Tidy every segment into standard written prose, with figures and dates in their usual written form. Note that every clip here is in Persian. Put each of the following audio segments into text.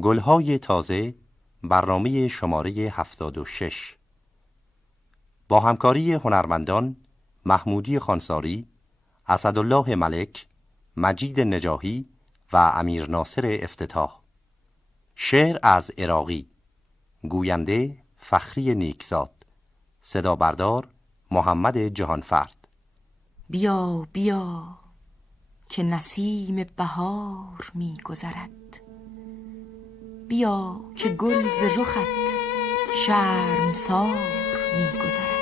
گلهای تازه، برنامه شماره 76 با همکاری هنرمندان محمودی خانساری، اسدالله ملک، مجید نجاهی و امیر ناصر افتتاح. شعر از عراقی، گوینده فخری نیکزاد، صدا بردار محمد جهانفرد. بیا بیا که نسیم بهار می گذرد، بیا که گل ز رخت شرمسار می گذرد.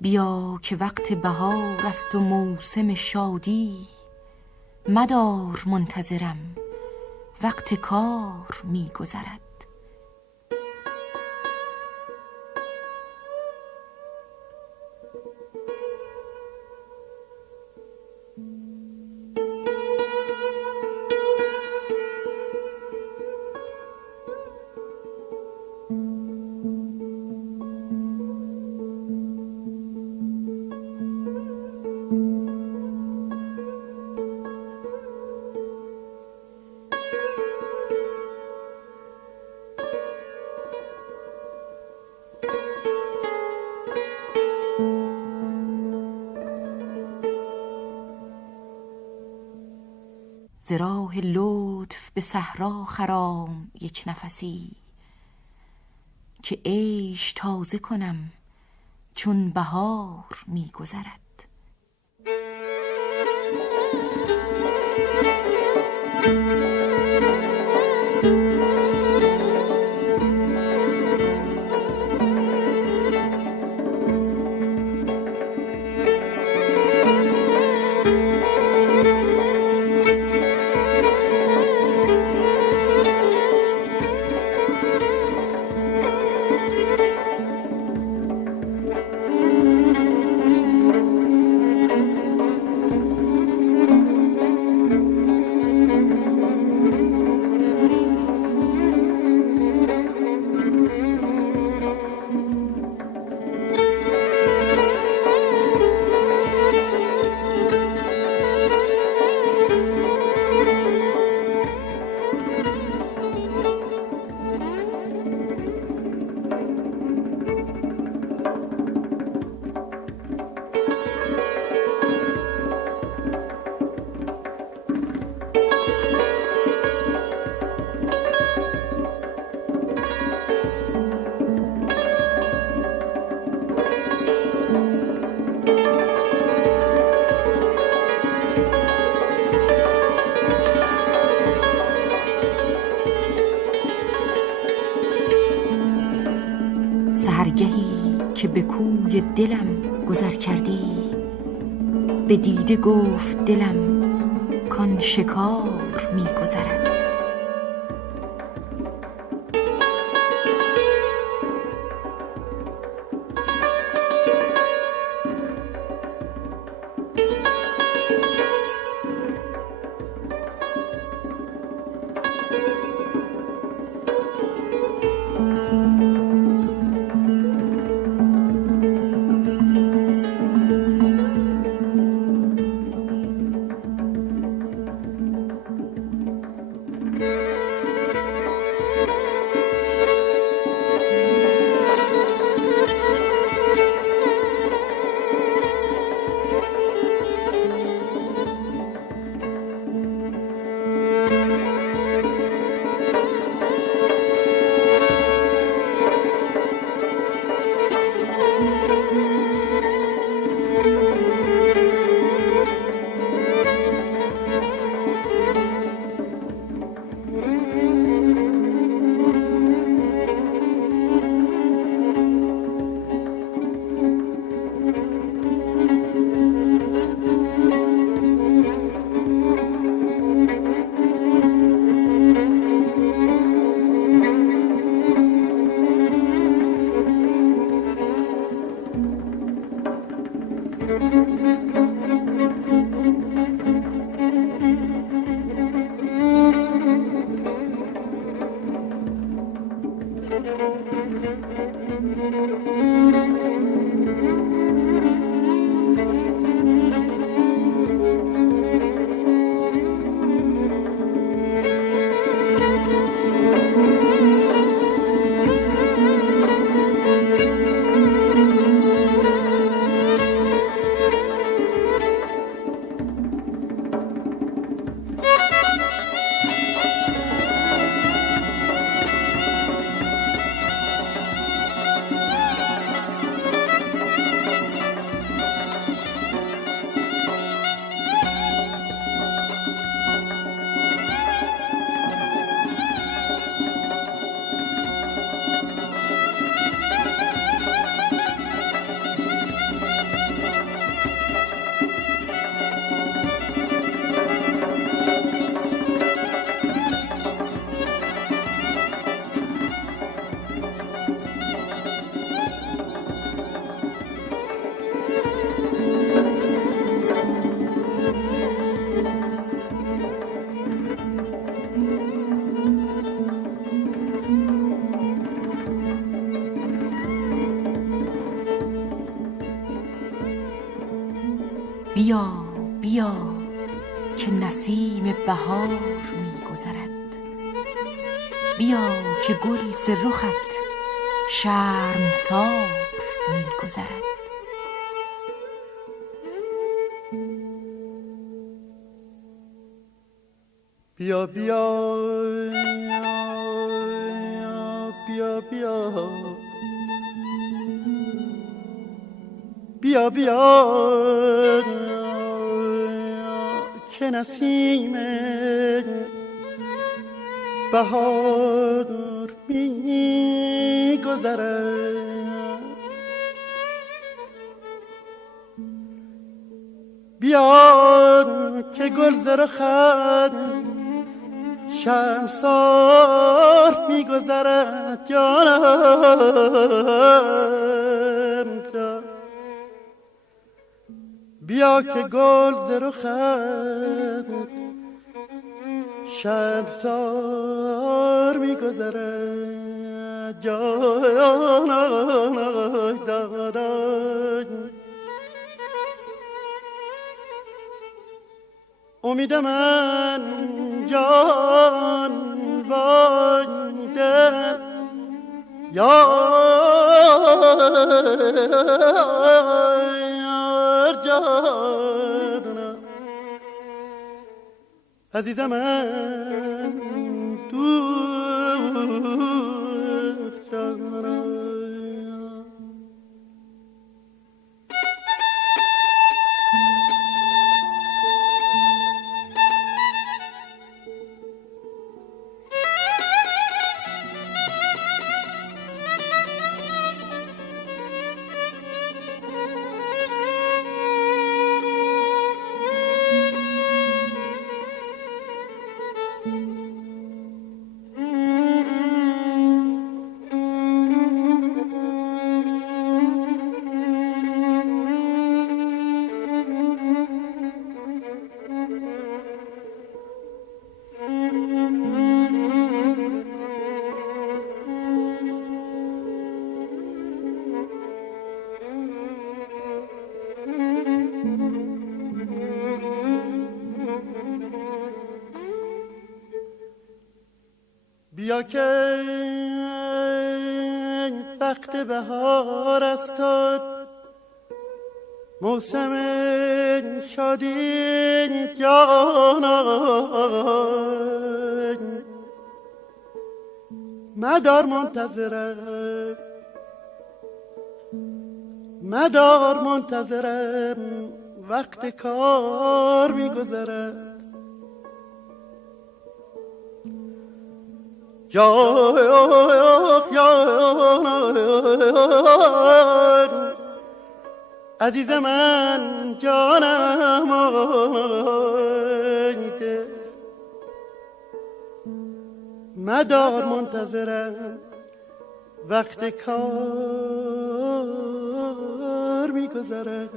بیا که وقت بهار است و موسم شادی، مدار منتظرم وقت کار می گذرد. ز راه لطف به صحرا خرام یک نفسی، که عیش تازه کنم چون بهار می گذرد. که به کوی دلم گذر کردی، به دیده گفت دلم کان شکار می گذرد. بیا بیا که نسیم بهار می گذرد، بیا که گل ز رخت شرمسار می گذرد. بیا بیا بیا بیا بیا بیا که نسیم بهار می گذرد. بیا که گل ز رخت شرمسار می گذرد. جانم جان بیا که گل ز رخت شرمسار می گذرد. جانم دادای امید من جان وایده یار جان عزیز من دوست جانم. بیا که وقت بهار است و موسم شادی جانان، مدار منتظرم وقت کار می‌گذرد. جان عزیز من جانم آیده، مدار منتظرم وقت کار می‌گذرد.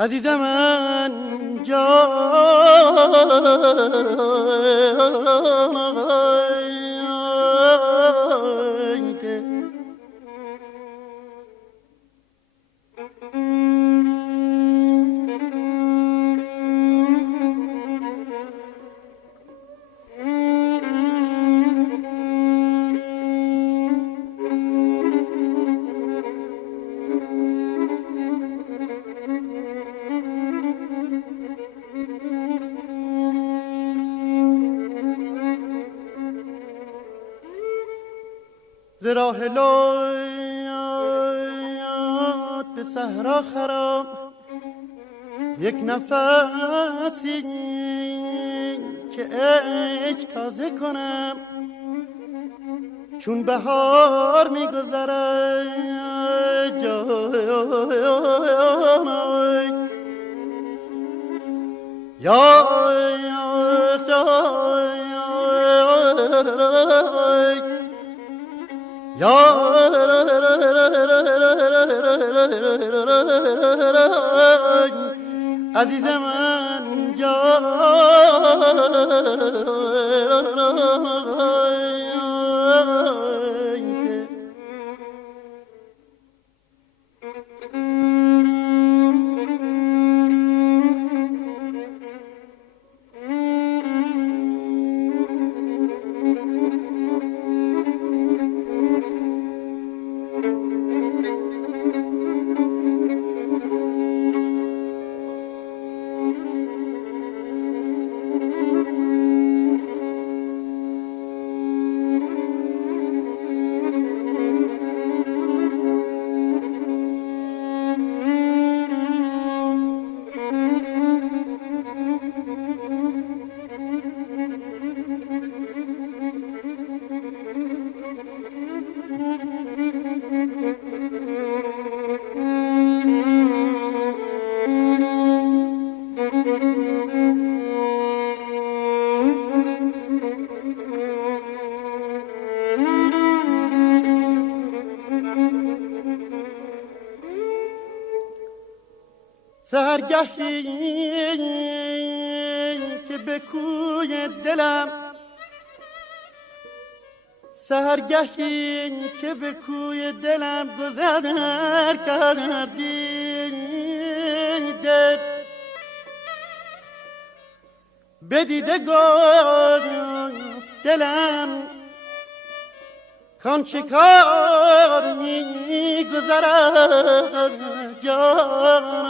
عزیز من جان ز راه لویات به صحرا خرام یک نفسی که عشق تازه کنم، چون بهار می‌گذرد عزیز من جان سحرگهی که به کوی دلم، سحرگهی که به کوی دلم گذر کردی دل، بدیده گفت دلم کان چه کار می‌گذرد جان.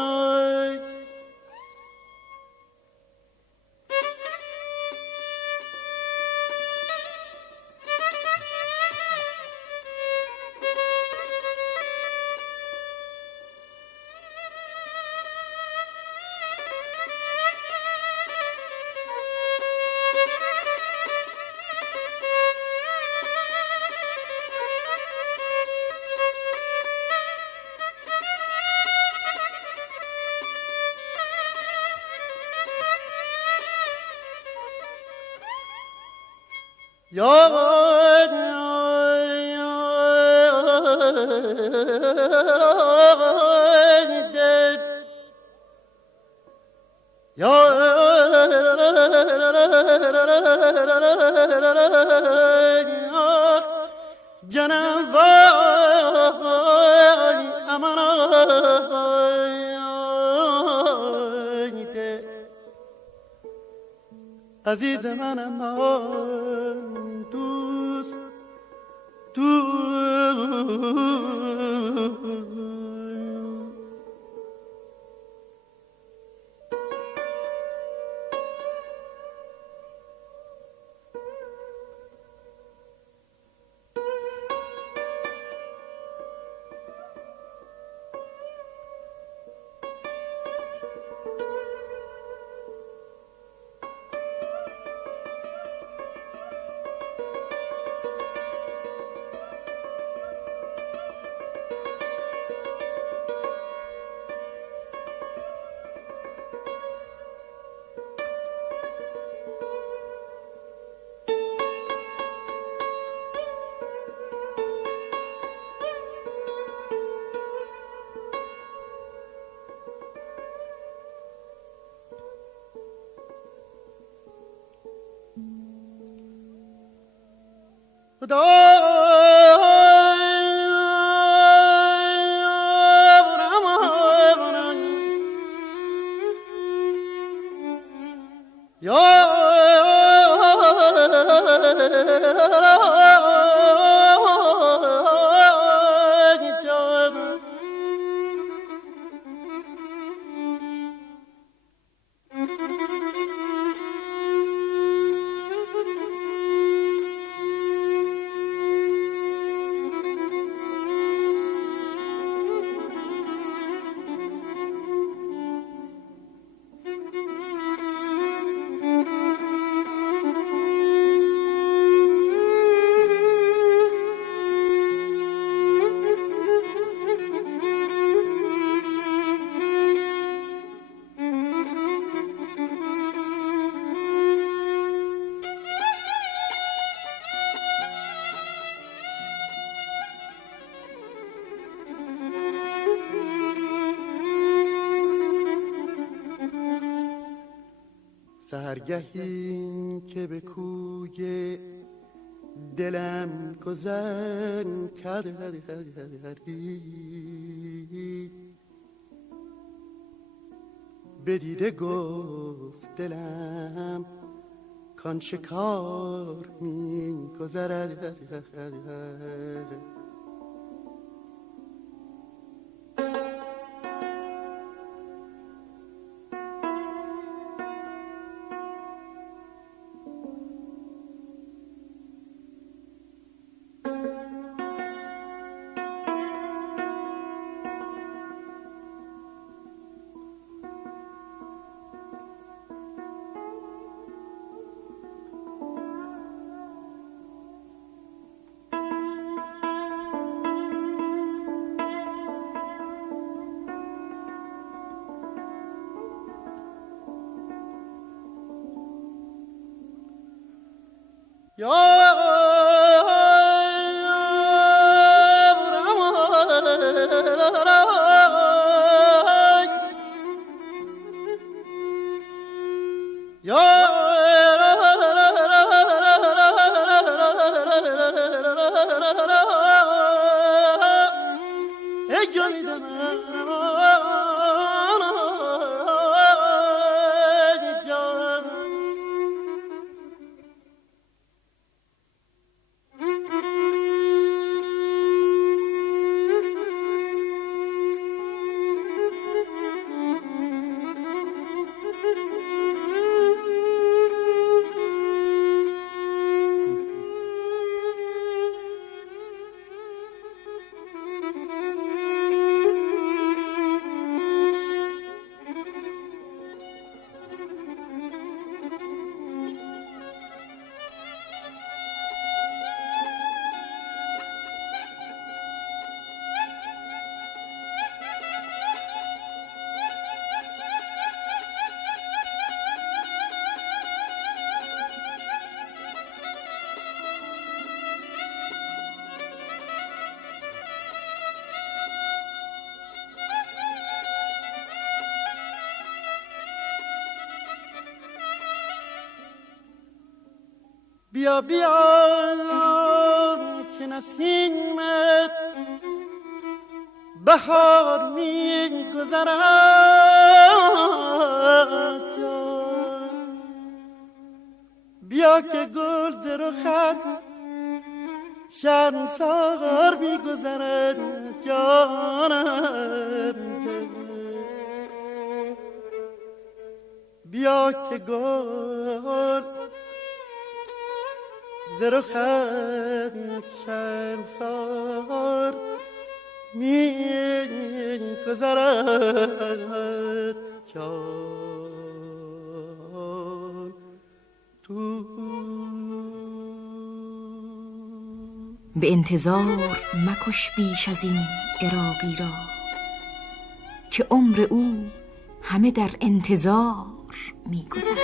جنم وای امان عزیز منم دوست سحرگهی که به کوی دلم گذر کردی به دیده گفت دلم کان شکار می گذرد بیا بیا که نسیمت بهار می گذرد، بیا که گل ز رخت شرمسار می گذرد جانم، بیا که گل ز رخت شرمسار می گذرد جان تو. به انتظار مکش بیش از این عراقی را، که عمر او همه در انتظار می گذرد.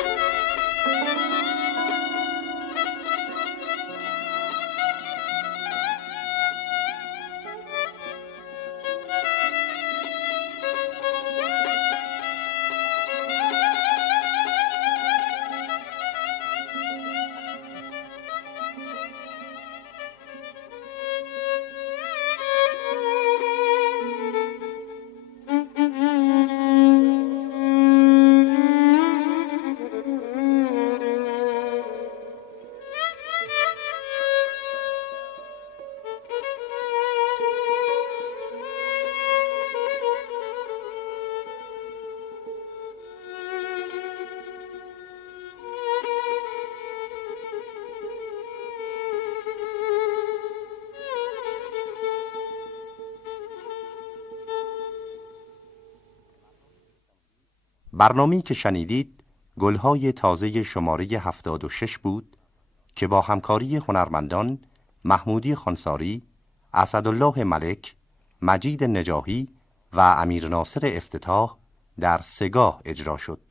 برنامه‌ای که شنیدید گلهای تازه شماره 76 بود که با همکاری هنرمندان محمودی خانساری، اسدالله ملک، مجید نجاحی و امیر ناصر افتتاح در سگاه اجرا شد.